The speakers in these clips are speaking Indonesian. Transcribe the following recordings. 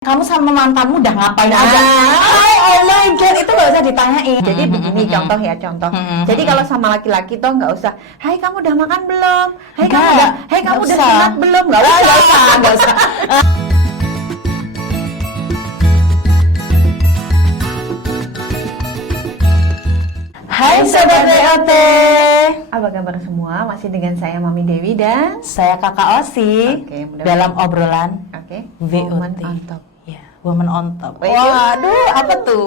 Kamu sama mantanmu udah ngapain Nah, aja? Oh my god, itu nggak usah ditanyain. Jadi begini contoh ya, contoh. Jadi kalau sama laki-laki tuh nggak usah, "Hai, kamu udah makan belum? Hai, kamu Nggak, udah, hai, kamu nggak udah usah. sunat belum?" Nggak usah. nggak usah. Hai Sobat WOT, Apa kabar semua? Masih dengan saya Mami Dewi dan saya Kakak Osi. Oke, mudah-mudahan. Dalam obrolan Woman WOT. on Top. Ya, Woman on Top. Wih. Waduh, apa tuh?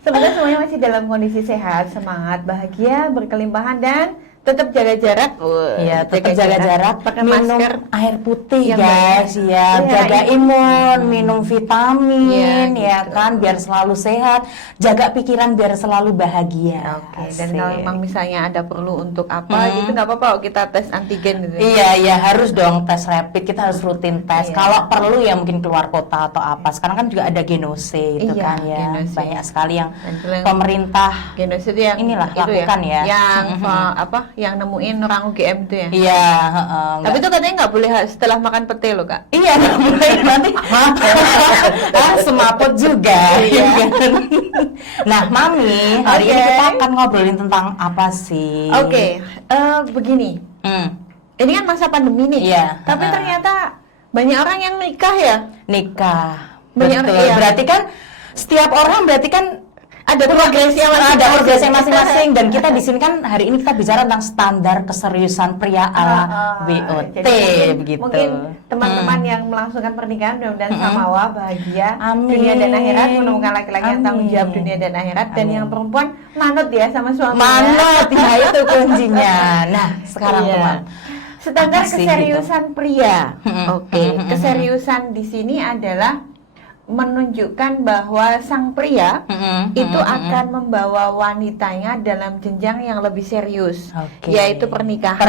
Semoga semuanya masih dalam kondisi sehat, semangat, bahagia, berkelimpahan dan tetap jaga jarak. Iya, tetap jaga jarak, pakai minum masker air putih yang guys, banyak. ya, Iya, jaga itu. imun, minum vitamin, Iya, ya gitu. kan, biar selalu sehat, jaga pikiran biar selalu bahagia. Oke, dan Asik. kalau memang misalnya ada perlu untuk apa gitu nggak apa-apa, kita tes antigen gitu. Iya, ya harus dong tes rapid, kita harus rutin tes. Iya. Kalau perlu ya mungkin keluar kota atau apa. Sekarang kan juga ada genose itu Iya, kan ya, genose. banyak sekali yang Dan itu yang- pemerintah. Genos itu yang Inilah, itu lakukan ya. Yang apa? Yang nemuin orang UGM itu ya. Iya, heeh, Tapi itu katanya nggak boleh setelah makan pete loh, Kak. iya, nggak boleh nanti semaput juga. Iya. kan? Nah, Mami, hari ini Oke. kita akan ngobrolin tentang apa sih? Oke, begini. Ini kan masa pandemi nih. Iya, Tapi heeh. ternyata banyak orang yang nikah ya. Nikah. Banyak Betul. orang, iya. Berarti kan setiap orang berarti kan Ada progresnya masing-masing. ada progresnya masing-masing, dan kita di sini kan hari ini kita bicara tentang standar keseriusan pria ala WOT Jadi begitu. mungkin teman-teman yang melangsungkan pernikahan mudah-mudahan samawa, bahagia, Amin. dunia dan akhirat, menemukan laki-laki yang tanggung jawab Amin. dunia dan akhirat, dan Amin. yang perempuan manut ya sama suaminya. Manut, ya itu kuncinya. Nah, sekarang Iya. teman. Standar Apa sih keseriusan pria. Mm-mm. Oke, Mm-mm. keseriusan di sini adalah menunjukkan bahwa sang pria itu akan membawa wanitanya dalam jenjang yang lebih serius, Oke. yaitu pernikahan,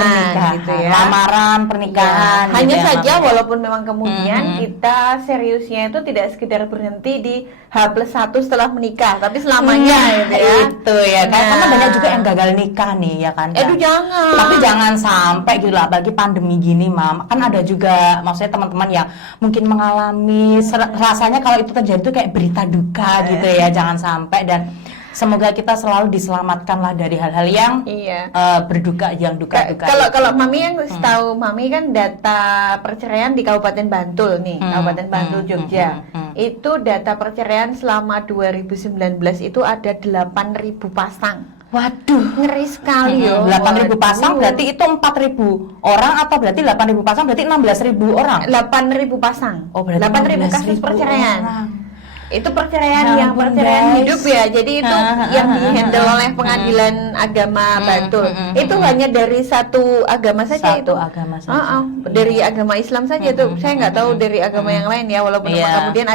gitu ya. Lamaran, pernikahan. Ya, hanya gitu ya, saja Mami. walaupun memang kemudian kita seriusnya itu tidak sekedar berhenti di H+1 setelah menikah, tapi selamanya gitu ya. Itu ya kan, karena Nah. banyak juga yang gagal nikah nih ya kan. Aduh, jangan. Tapi jangan sampai gitu lah, apalagi pandemi gini, Mam. Kan ada juga maksudnya teman-teman yang mungkin mengalami rasanya kalau itu terjadi tuh kayak berita duka gitu ya. Jangan sampai, dan semoga kita selalu diselamatkan lah dari hal-hal yang Iya. berduka, yang duka-duka. Kalau Mami yang setahu Mami kan data perceraian di Kabupaten Bantul nih, Kabupaten Bantul Jogja. Itu data perceraian selama 2019 itu ada 8.000 pasang. Waduh, Ngeri sekali yo. 8.000 pasang berarti itu 4.000 orang, atau berarti 8.000 pasang berarti 16.000 orang? 8.000 pasang. Oh, berarti 8.000 kasus 16.000 perceraian. orang. Itu perceraian Ya yang ampun, perceraian guys. hidup ya. Jadi itu yang dihandle oleh pengadilan agama Bantul. Itu hanya dari satu agama saja Satu itu. agama saja. Dari agama Islam saja itu. Saya nggak tahu dari agama yang lain ya. Walaupun Iya, kemudian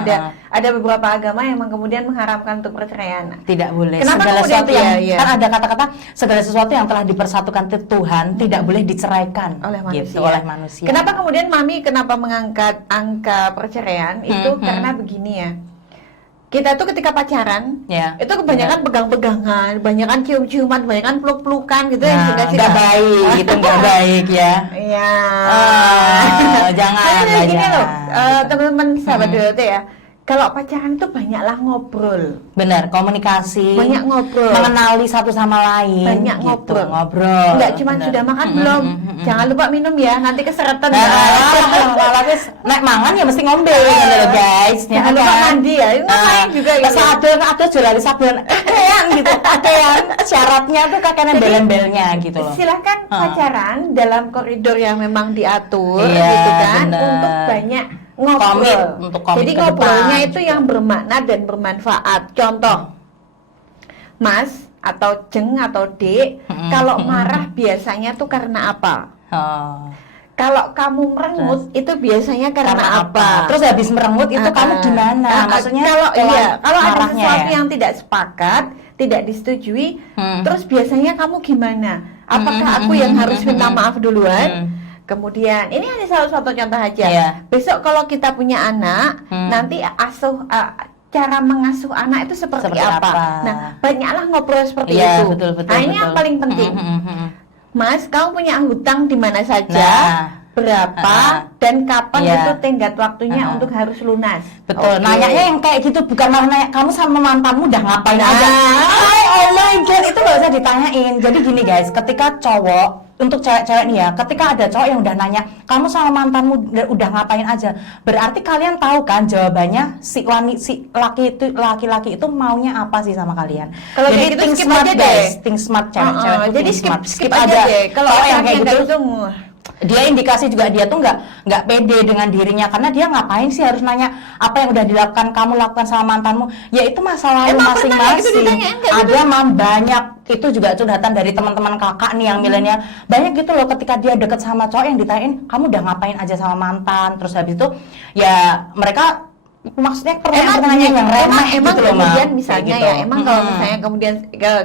ada beberapa agama yang kemudian mengharamkan untuk perceraian. Tidak boleh. Kenapa Segala kemudian sesuatu yang iya. kan ada kata-kata segala sesuatu yang telah dipersatukan Tuhan tidak boleh diceraikan Oleh manusia. gitu, oleh manusia. Kenapa kemudian Mami mengangkat angka perceraian itu karena begini ya. Kita tuh ketika pacaran, Ya. itu kebanyakan pegang-pegangan, kebanyakan cium-ciuman, kebanyakan peluk-pelukan gitu ya, Nah, sehingga sih nggak baik, itu nggak baik ya. Iya. Jangan Tapi lah, gini jangan. loh, teman-teman sahabat DOT ya. Kalau pacaran tuh banyaklah ngobrol, Benar, komunikasi, banyak ngobrol. mengenali satu sama lain, Banyak gitu. ngobrol. ngobrol. Nggak cuma Benar. sudah makan belum, jangan lupa minum ya, nanti keseretan. Lapis naik mangan ya mesti ngombe gitu loh guys. Jangan lupa mandi ya, itu ngapain juga gitu. Ada jualan sabun, kakean gitu, kakean. Syaratnya tuh kakean embel-embelnya gitu loh. Silahkan pacaran dalam koridor yang memang diatur Iya, gitu kan, bener. untuk banyak Komit, ngobrol. untuk komit Jadi ke ngobrolnya depan, itu gitu. yang bermakna dan bermanfaat. Contoh, Mas atau Jeng atau Dek, kalau marah biasanya tuh karena apa? Oh. Kalau kamu merengut itu biasanya karena apa? Terus habis merengut itu kamu gimana? Maksudnya kalau kalau ada marahnya sesuatu ya? yang tidak sepakat, tidak disetujui, terus biasanya kamu gimana? Apakah aku yang harus minta maaf duluan? Kemudian ini hanya salah satu contoh aja. Iya. Besok kalau kita punya anak, nanti cara mengasuh anak itu seperti apa? Nah, banyaklah ngobrol seperti Iya, itu. betul, Nah, ini yang paling penting. Mas, kamu punya hutang di mana saja? Nah, berapa dan kapan Iya. itu tenggat waktunya untuk harus lunas. Betul, Oke. nanyanya yang kayak gitu bukan malah nanya kamu sama mantanmu udah ngapain Nah. aja. Ay, oh my god, itu gak usah ditanyain. Jadi gini guys, ketika cowok, untuk cewek-cewek nih ya, ketika ada cowok yang udah nanya kamu sama mantanmu udah ngapain aja, berarti kalian tahu kan jawabannya si laki-laki itu maunya apa sih sama kalian. Kalau jadi kayak gitu think skip smart aja guys, deh. think smart cewek-cewek tuh Jadi think smart. skip aja deh. Kalau cowok yang orangnya kayak kayak gitu, gitu, dia indikasi juga dia tuh nggak pede dengan dirinya, karena dia ngapain sih harus nanya apa yang udah dilakukan kamu lakukan sama mantanmu, ya itu masa lalu Emang pernah nggak gitu masing-masing. ditanyain kayak Ada mam banyak, itu juga curhatan dari teman-teman kakak nih yang milenial, banyak gitu loh ketika dia deket sama cowok yang ditanyain kamu udah ngapain aja sama mantan, terus habis itu ya mereka maksudnya pertanyaan yang remeh emang gitu loh, kemudian Mam. misalnya Kayak gitu. ya emang kalau misalnya kemudian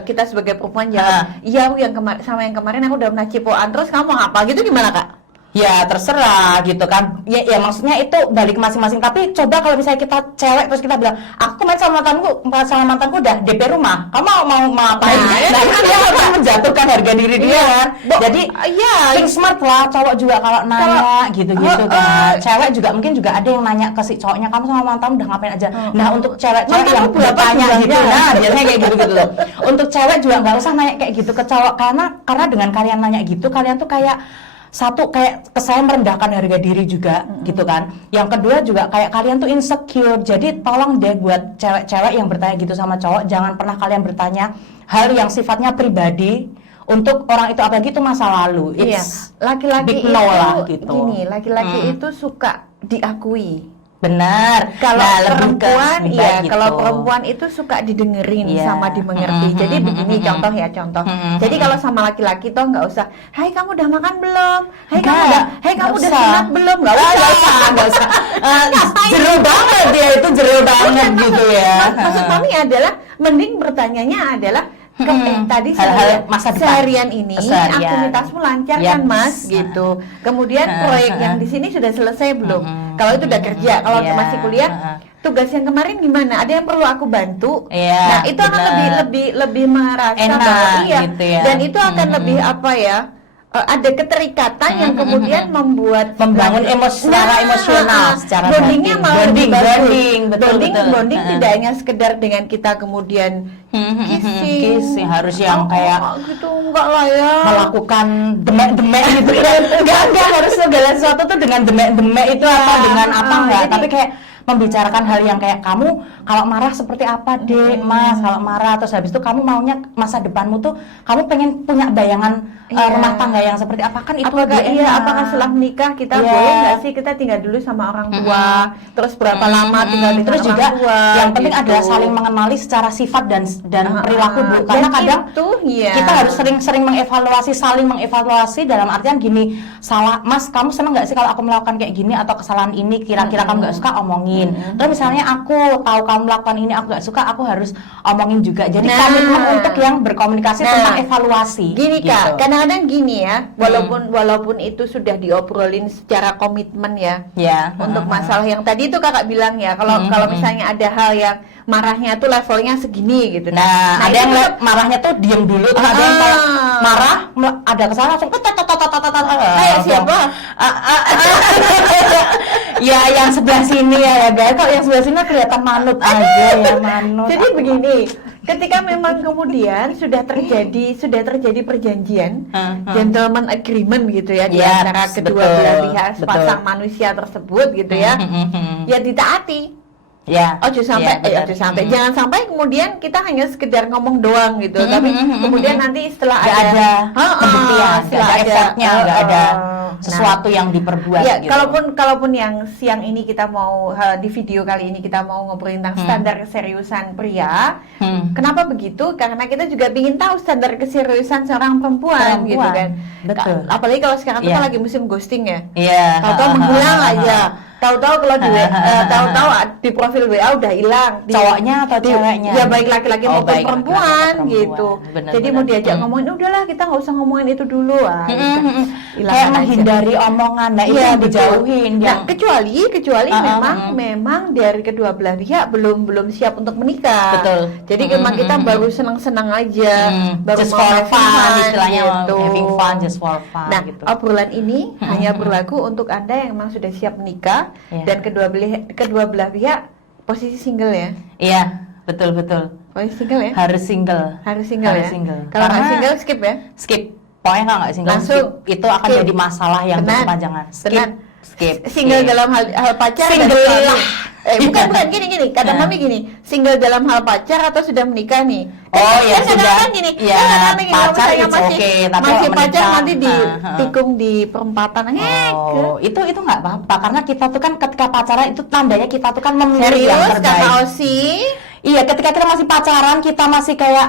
kita sebagai perempuan jawab iya aku yang sama yang kemarin aku udah pernah cipokan terus kamu mau apa gitu gimana kak? Ya terserah gitu kan, ya maksudnya itu balik masing-masing. Tapi coba kalau misalnya kita cewek terus kita bilang aku kemarin sama mantanku udah DP rumah, kamu mau apain? Nah itu dia harus menjatuhkan harga diri dia kan. Jadi think smart lah cowok juga kalau nanya gitu-gitu kan. Cewek juga mungkin juga ada yang nanya ke si cowoknya kamu sama mantanmu udah ngapain aja. Nah untuk cewek-cewek yang bertanya gitu, nah biasanya kayak gitu-gitu loh. Untuk cewek juga nggak usah nanya kayak gitu ke cowok, karena dengan kalian nanya gitu kalian tuh kayak satu kayak kesan merendahkan harga diri juga gitu kan. Yang kedua juga kayak kalian tuh insecure. Jadi tolong deh buat cewek-cewek yang bertanya gitu sama cowok, jangan pernah kalian bertanya hal yang sifatnya pribadi untuk orang itu, apalagi itu masa lalu. Laki-laki big no lah gitu. Gini, laki-laki itu suka diakui. Benar. Kalau perempuan, gitu. kalau perempuan itu suka didengerin sama dimengerti. Jadi begini contoh. Jadi kalau sama laki-laki toh nggak usah, hai kamu udah makan belum? Hai kamu udah sunat belum? Nggak usah. Jeril banget ya, itu jeril banget gitu ya. Maksud kami adalah, mending bertanyanya adalah, tadi hal-hal masa depan. seharian ini aktivitasmu lancar kan mas gitu. Kemudian proyek yang di sini sudah selesai belum? Kalau itu udah kerja, kalau masih kuliah, tugas yang kemarin gimana? Ada yang perlu aku bantu? Nah itu akan lebih merasa enak, bahwa gitu ya. Dan itu akan lebih apa ya? Ada keterikatan yang kemudian membangun secara emosional, secara bondingnya malah lebih bagus. Bonding betul. tidak hanya sekedar dengan kita kemudian kissing harus yang kayak gitu, enggak lah ya, melakukan demek-demek gitu kan. enggak harus segala sesuatu tuh dengan demek-demek itu apa dengan apa enggak, tapi kayak membicarakan hal yang kayak kamu kalau marah seperti apa dek mas, kalau marah terus habis itu kamu maunya masa depanmu tuh kamu pengen punya bayangan rumah tangga yang seperti apa, kan itu apakah setelah menikah kita boleh nggak sih kita tinggal dulu sama orang tua, terus berapa lama tinggal dengan terus orang juga tua, yang penting gitu. adalah saling mengenali secara sifat dan perilaku dulu, karena kadang kita harus sering mengevaluasi, saling mengevaluasi dalam artian gini, salah mas kamu seneng nggak sih kalau aku melakukan kayak gini, atau kesalahan ini kira-kira kamu nggak suka omongin. Terus misalnya aku tahu kamu melakukan ini aku nggak suka, aku harus omongin juga. Jadi komitmen untuk yang berkomunikasi tentang evaluasi. Gini gitu. Kak, kadang-kadang gini ya, walaupun itu sudah diobrolin secara komitmen ya. Untuk masalah yang tadi itu Kakak bilang ya, kalau misalnya ada hal yang marahnya tuh levelnya segini gitu. Nah ada yang marahnya tuh diem dulu, terus ada yang kalau marah ada kesalahan langsung kayak siapa? Ya yang sebelah sini ya guys. Kalau yang sebelah sini kelihatan manut aja ya, manut. Jadi begini, ketika memang kemudian sudah terjadi perjanjian, gentleman agreement gitu ya di antara kedua belah pihak sepasang manusia tersebut gitu ya, ya ditaati. Ojo sampai, jangan sampai kemudian kita hanya sekedar ngomong doang gitu, tapi kemudian nanti setelah ada pembuktian, setelah ada efeknya, nggak ada sesuatu yang diperbuat. Ya, gitu. kalaupun yang siang ini kita mau di video kali ini kita mau ngobrolin tentang standar keseriusan pria. Kenapa begitu? Karena kita juga ingin tahu standar keseriusan seorang perempuan. Gitu kan. Betul. Apalagi kalau sekarang kita lagi musim ghosting ya. Iya. Kalau menghilang aja. tahu-tahu kalau di tahu-tahu di profil WA udah hilang. Cowoknya atau ceweknya? Ya baik laki-laki Oh, maupun baik perempuan laki-laki, gitu. Benar, Jadi benar. mau diajak ngomongin, udahlah kita nggak usah ngomongin itu dulu. Hilangkan Kayak aja. menghindari omongan, nah itu Iya, yang betul. dijauhin. Nah, Yang kecuali memang dari kedua belah pihak belum siap untuk menikah. Betul. Jadi memang kita baru senang-senang aja, baru just mau for having fun, istilahnya gitu. having fun, just for fun Nah, gitu. obrolan ini hanya berlaku untuk Anda yang memang sudah siap menikah Iya. dan kedua belah pihak posisi single ya. Iya, betul. Posisi single ya. Harus single. Harus single Harus ya. single. Kalau nggak Karena- single skip ya. Skip. Pokoknya kalau nggak single Langsung skip. Itu akan skip. jadi masalah yang Tenan. berkepanjangan. Skip. Tenan. Skip. Single Skip. dalam hal pacar Single dan suami. lah. Bukan gini. Kata Nah. mami gini, single dalam hal pacar atau sudah menikah nih? Oh, ya kadang-kadang sudah. kan gini, Ya, kadang-kadang gini, kalau pacar misalnya it's okay, tapi masih kalau pacar menikah, nanti ditikung di perempatan. Oh, itu nggak apa-apa karena kita tuh kan ketika pacaran itu tandanya kita tuh kan memilih yang Serius kata terbaik. Osi? Iya, ketika kita masih pacaran, kita masih kayak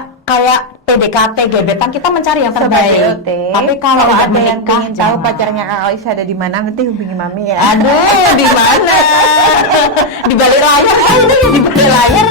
PDKT, gebetan, kita mencari yang terbaik. Tapi kalau ada udah yang menikah, ingin tahu jangan. pacarnya Kak Ois ada di mana, nanti hubungi mami ya. Aduh, di mana? Di balik layar kan? Di balik layar.